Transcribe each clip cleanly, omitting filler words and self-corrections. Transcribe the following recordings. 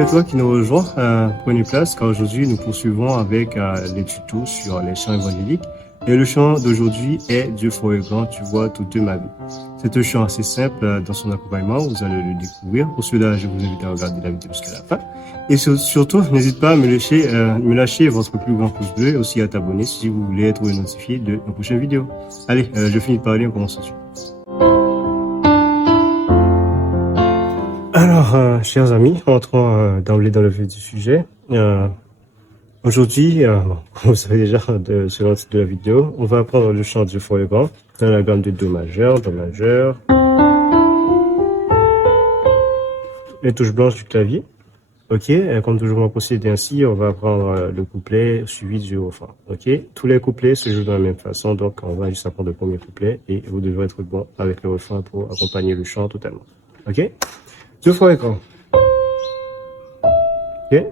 à toi qui nous rejoins. Prenez place car aujourd'hui nous poursuivons avec les tutos sur les chants évangéliques. Et le chant d'aujourd'hui est Dieu fort et grand, tu vois toute ma vie. C'est un chant assez simple dans son accompagnement, vous allez le découvrir. Pour cela, je vous invite à regarder la vidéo jusqu'à la fin. Et surtout, n'hésitez pas à me lâcher votre plus grand pouce bleu et aussi à t'abonner si vous voulez être notifié de nos prochaines vidéos. Allez, je finis de parler, on commence tout de suite. Alors, chers amis, entrons d'emblée dans le vif du sujet. Aujourd'hui, vous savez déjà selon le titre de la vidéo, on va apprendre le chant Dieu fort et grand dans la gamme de Do majeur, les touches blanches du clavier. Ok, comme toujours on va procéder ainsi, on va apprendre le couplet suivi du refrain. Ok, tous les couplets se jouent de la même façon, donc on va juste apprendre le premier couplet et vous devrez être bon avec le refrain pour accompagner le chant totalement. Ok, Dieu fort et grand. Ok,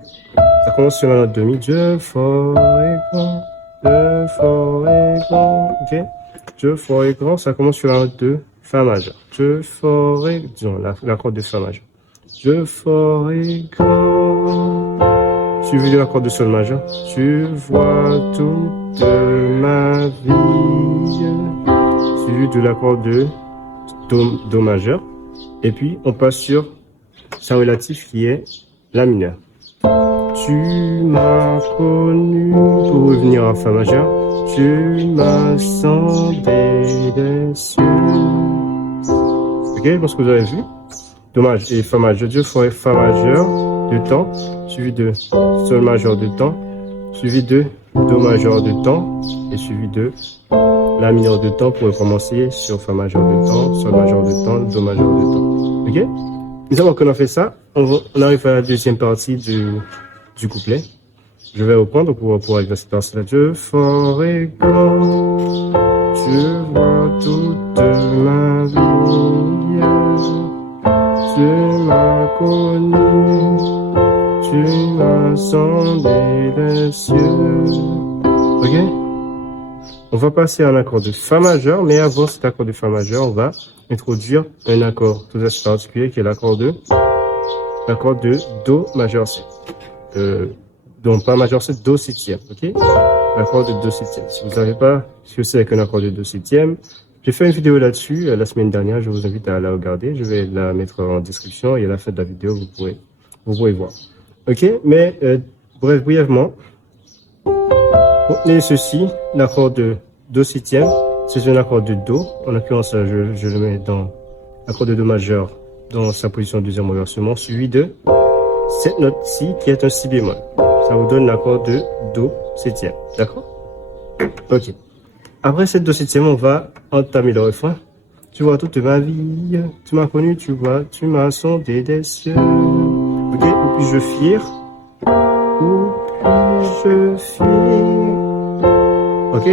ça commence sur la note de mi. Dieu fort et grand, Dieu fort et grand. Ok, Dieu fort et grand, ça commence sur la note de Fa majeur. Dieu fort et, disons, l'accord de Fa majeur. Dieu fort et grand, suivi de l'accord de Sol majeur. Tu vois toute ma vie, suivi de l'accord de Do majeur. Et puis, on passe sur sa relatif qui est La mineur. Tu m'as connu, pour revenir à Fa majeur. Tu m'as sondé des cieux. Ok, je pense que vous avez vu. Dommage et Fa majeur. Dieu fort et Fa majeur de temps, suivi de Sol majeur de temps, suivi de Do majeur de temps et suivi de La mineur de temps pour commencer sur Fa majeur de temps, Sol majeur de temps, Do majeur de temps. Ok? Une fois qu'on a fait ça, on arrive à la deuxième partie du couplet. Je vais reprendre pour arriver à cette partie-là. Dieu fort et grand, tu vois toute ma vie. Tu m'as connu, tu m'as sondé les cieux. Ok? On va passer à un accord de Fa majeur, mais avant cet accord de Fa majeur, on va introduire un accord tout à fait particulier qui est l'accord de Do majeur 7. Donc pas majeur 7, Do septième. Ok? L'accord de Do septième. Si vous ne savez pas ce que c'est qu'un accord de Do septième, j'ai fait une vidéo là-dessus la semaine dernière, je vous invite à la regarder. Je vais la mettre en description et à la fin de la vidéo, vous pourrez voir. Ok? Mais bref, brièvement, retenez ceci, l'accord de Do septième, c'est un accord de Do. En l'occurrence, je le mets dans l'accord de Do majeur dans sa position de deuxième renversement, suivi de cette note-ci qui est un Si bémol. Ça vous donne l'accord de Do septième. D'accord? Ok. Après cette Do septième, on va entamer le refrain. Tu vois toute ma vie, tu m'as connu, tu vois, tu m'as sondé des cieux. Ok? Où puis-je fuir? Où puis-je fuir? Ok?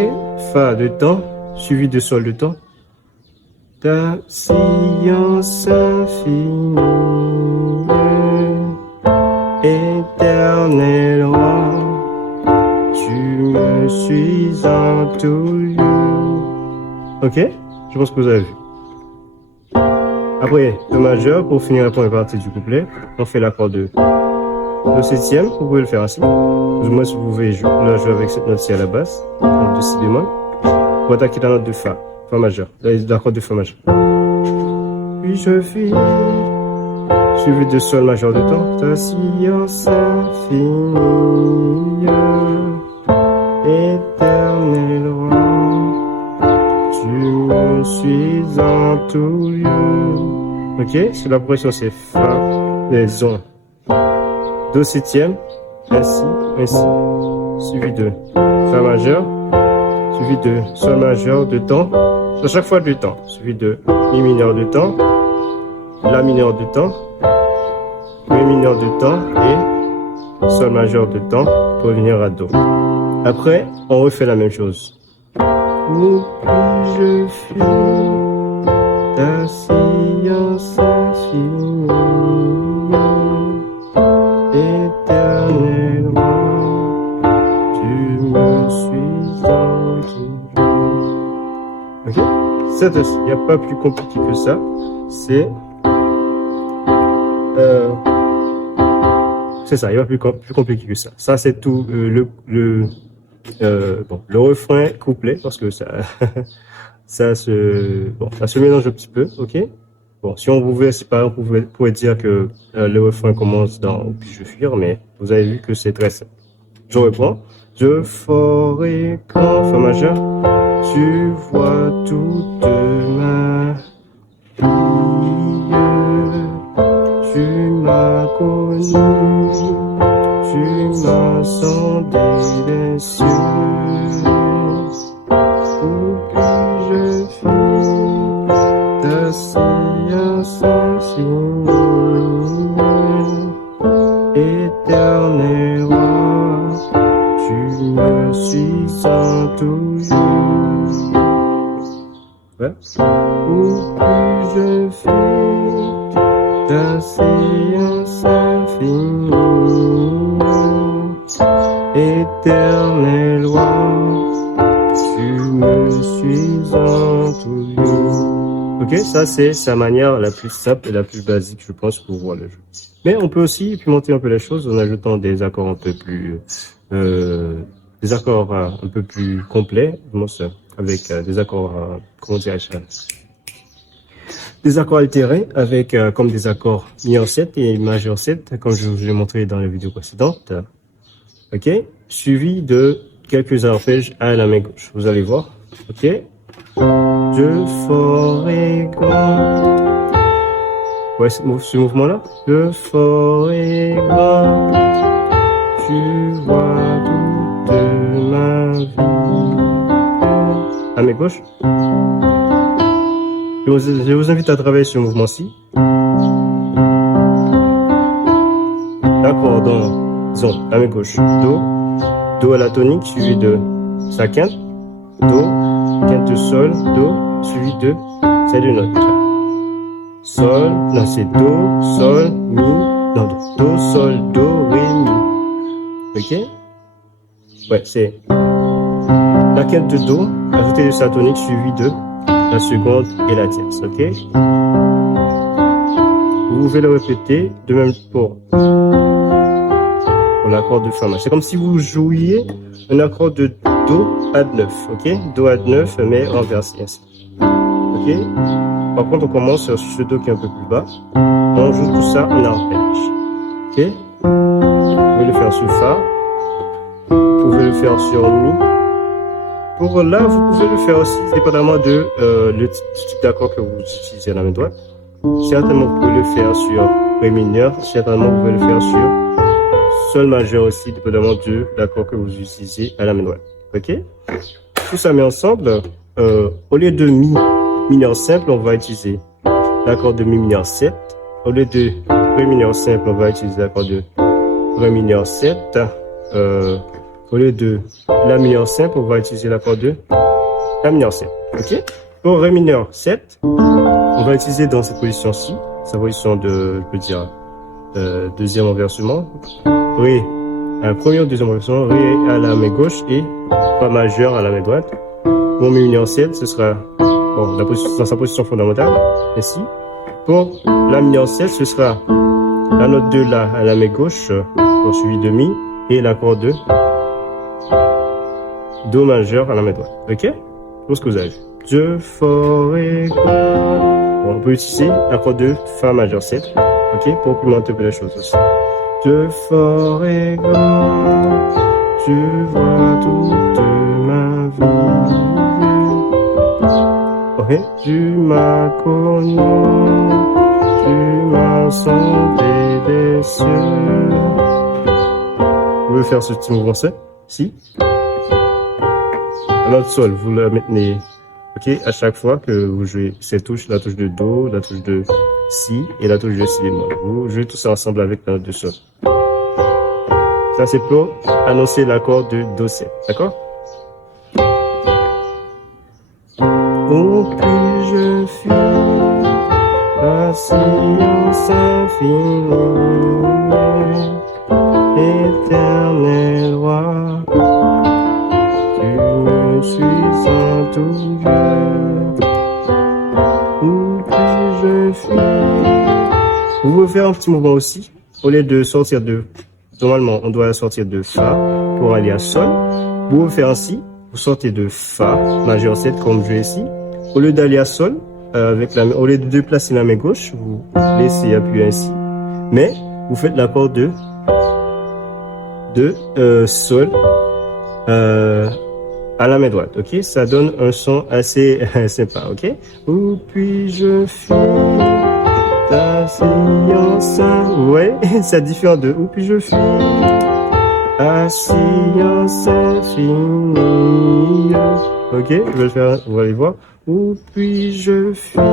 Fa de temps, suivi de Sol de temps. Ta science infinie, éternel roi, tu me suis en tout lieu. Ok? Je pense que vous avez vu. Après, Do majeur, pour finir la première partie du couplet, on fait l'accord de Do septième, vous pouvez le faire ainsi. Moi, si vous pouvez jouer avec cette note-ci à la basse, note de Si bémol, pour attaquer la note de Fa majeur, l'accord de Fa majeur. Puis je fuis, suivi de Sol majeur de temps, ta science infinie, éternel roi, tu me suis en tout lieu. Ok, sur la progression c'est Fa, les On, Do septième, ainsi, suivi de Fa majeur, suivi de Sol majeur de temps, à chaque fois du temps, suivi de Mi mineur de temps, La mineur de temps, Mi mineur de temps et Sol majeur de temps pour venir à Do. Après, on refait la même chose. Où puis-je fuir ta science infinie, éternel roi, tu me suis en tout. Ok? Il n'y a pas plus compliqué que ça. C'est C'est ça, il va plus compliqué que ça. Ça, c'est tout bon, le refrain couplet, parce que ça, ça se mélange un petit peu, ok? Bon, si on pouvait, c'est pas, on pourrait dire que le refrain commence dans Puis-je fuir, mais vous avez vu que c'est très simple. Je reprends. Je ferai quand Fa majeur, tu vois toute ma vie, tu m'as connu, tu m'as sondé les cieux, où puis-je fuir ta science infinie, éternel roi, tu me suis en toujours. Ouais. Où puis-je fuir ta science infinie, éternel roi, tu me suis en toujours. Ok, ça c'est sa manière la plus simple et la plus basique, je pense, pour voir le jeu. Mais on peut aussi pimenter un peu les choses en ajoutant des accords un peu plus, des accords un peu plus complets, avec des accords, comment dirais-je, des accords altérés avec comme des accords mineur 7 et majeur 7, comme je vous l'ai montré dans les vidéos précédentes. Ok, suivi de quelques arpèges à la main gauche. Vous allez voir. Ok. Je ferai grand. Ouais, ce mouvement-là. Je ferai grand. Tu vois toute ma vie. À main gauche. Je vous invite à travailler ce mouvement-ci. D'accord, donc, disons, à main gauche. Do à la tonique, suivi de sa quinte. Do, quinte sol, do, suivi de ces deux notes. Sol, non, c'est do, sol, mi, non, do, sol, do, ré, mi. Ok? Ouais, c'est la quinte de do, ajouter de sa tonique, suivi de la seconde et la tierce. Ok? Vous pouvez le répéter, de même pour l'accord de Fa majeur. C'est comme si vous jouiez un accord de Do add 9, ok? Do add 9, mais renversé ainsi. Ok? Par contre, on commence sur ce Do qui est un peu plus bas. On joue tout ça en arpège. Ok? Vous pouvez le faire sur Fa. Vous pouvez le faire sur Mi. Pour là, vous pouvez le faire aussi, dépendamment de le type d'accord que vous utilisez à la main droite. Certainement, vous pouvez le faire sur Ré mineur. Certainement, vous pouvez le faire sur Sol majeur aussi, dépendamment de l'accord que vous utilisez à la main droite. Ok? Tout ça mis ensemble, au lieu de Mi mineur simple, on va utiliser l'accord de Mi mineur 7. Au lieu de Ré mineur simple, on va utiliser l'accord de Ré mineur 7. Au lieu de La mineur simple, on va utiliser l'accord de La mineur 7. Ok? Pour Ré mineur 7, on va utiliser dans cette position-ci, sa position de, je peux dire, deuxième renversement. Ré à la première ou deuxième renversement, Ré à la main gauche et Fa majeur à la main droite. Pour Mi mineur 7, ce sera bon, dans sa position fondamentale, ainsi. Pour La mineur 7, ce sera la note de La à la main gauche, suivi de Mi, et l'accord de Do majeur à la main droite. Ok? Je pense que vous avez vu. Je ferai grand. Bon, on peut utiliser l'accord de Fa majeur 7, ok, pour pimenter un peu les choses aussi. Je ferai grand, tu vois toute ma vie. Ok, tu m'as connu, tu m'as sondé des cieux. Vous pouvez faire ce petit mouvement-ci, si. À notre sol, vous le maintenez, ok, à chaque fois que vous jouez ces touches, la touche de Do, la touche de Si et la touche de Si bémol. Vous jouez tout ça ensemble avec la note de Sol. Ça, c'est pour annoncer l'accord de Do 7, d'accord? Où puis-je fuir la science infinie, éternel roi, tu me suis en tout lieu. Où puis-je fuir? Vous pouvez faire un petit mouvement aussi. Au lieu de sortir de normalement, on doit sortir de Fa pour aller à Sol. Pour faire ainsi, vous sortez de Fa majeur 7 comme je ici. Au lieu d'aller à Sol, au lieu de déplacer la main gauche, vous laissez appuyer ainsi. Mais vous faites l'accord de Sol à la main droite, ok? Ça donne un son assez sympa, ok? Où puis-je fuir ta science? Ouais, c'est différent de où puis-je fuir ta science infinie. Ok, je vais le faire, vous allez voir. Où puis-je fuir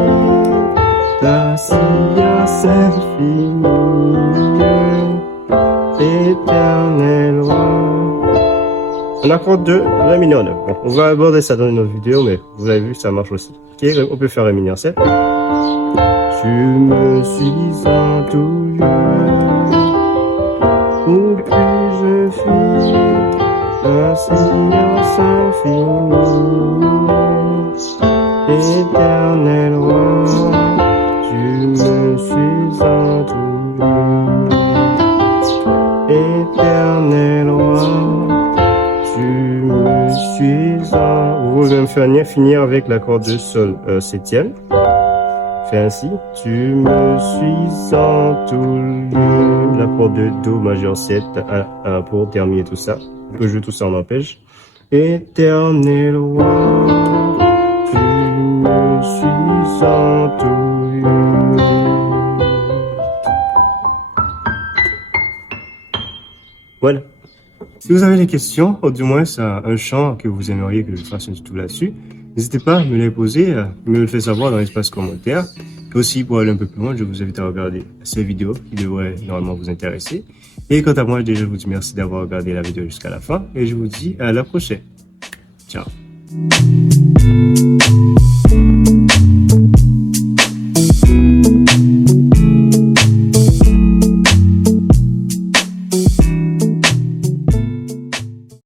ta science infinie, éternel roi. Un accord de Ré mineur 9. Bon, on va aborder ça dans une autre vidéo, mais vous avez vu, ça marche aussi. Ok, on peut faire Ré mineur 7. Tu me suis entouré. Où puis-je fuir ta science infinie, éternel roi, tu me suis entouré. Éternel roi, tu me suis en... Vous pouvez me finir avec l'accord de Sol septième. Fait ainsi. Tu me suis entouré. L'accord de Do majeur 7 pour terminer tout ça. On peut jouer tout ça en arpège. Éternel roi, tu me suis entouré. Voilà. Si vous avez des questions, ou du moins un chant que vous aimeriez que je fasse un tuto là-dessus, n'hésitez pas à me les poser, me le faire savoir dans l'espace commentaire. Et aussi, pour aller un peu plus loin, je vous invite à regarder ces vidéos qui devraient normalement vous intéresser. Et quant à moi, déjà, je vous dis merci d'avoir regardé la vidéo jusqu'à la fin et je vous dis à la prochaine. Ciao.